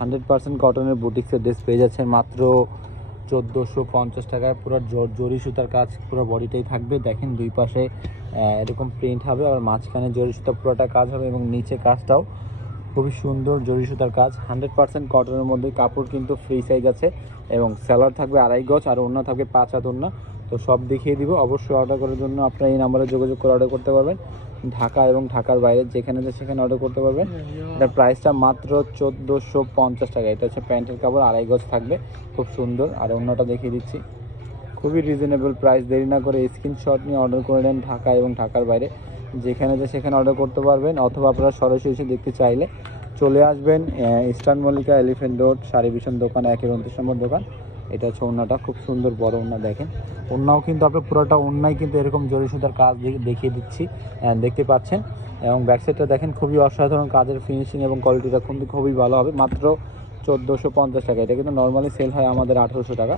100% কটনের বুটিক্সের ড্রেস পেয়ে যাচ্ছেন মাত্র 1450 টাকায়। পুরো জরি সুতার কাজ পুরো বডিটাই থাকবে। দেখেন দুই পাশে এরকম প্রিন্ট হবে, আর মাঝখানে জরি সুতা পুরোটা কাজ হবে এবং নিচে কাজটাও খুবই সুন্দর জরি সুতার কাজ। 100% কটনের মধ্যে কাপড় কিন্তু ফ্রি সাইজ আছে এবং সেলার থাকবে 2.5 গজ আর ওড়না থাকবে 5 হাত ওড়না। তো সব দেখিয়ে দিব। অবশ্যই অর্ডার করার জন্য আপনারা এই নাম্বারে যোগাযোগ করে অর্ডার করতে পারবেন। ঢাকা এবং ঢাকার বাইরে যেখানে সেখানে অর্ডার করতে পারবেন। এটার প্রাইসটা মাত্র 1450 টাকা। এটা হচ্ছে প্যান্টের কাপড়, 2.5 গজ থাকবে, খুব সুন্দর। আর অন্যটা দেখিয়ে দিচ্ছি, খুবই রিজনেবল প্রাইস। দেরি না করে স্ক্রিনশট নিয়ে অর্ডার করে নেন। ঢাকা এবং ঢাকার বাইরে যেখানে সেখানে অর্ডার করতে পারবেন, অথবা আপনারা সরাসরি এসে দেখতে চাইলে চলে আসবেন eastern Mallika elephant road sari ভীষণ দোকান 129 নম্বর দোকান। এটা হচ্ছে ওড়নাটা, খুব সুন্দর বড় ওড়না। দেখেন ওড়নাও কিন্তু আপনার পুরোটা ওড়নাই কিন্তু এরকম জরি সুতার কাজ দেখিয়ে দিচ্ছি, দেখতে পাচ্ছেন। এবং ব্যাকসাইডটা দেখেন, খুবই অসাধারণ কাজের ফিনিশিং এবং কোয়ালিটিটা কিন্তু খুবই ভালো হবে। মাত্র 1450 টাকা। এটা কিন্তু নর্মালি সেল হয় আমাদের 1800 টাকা।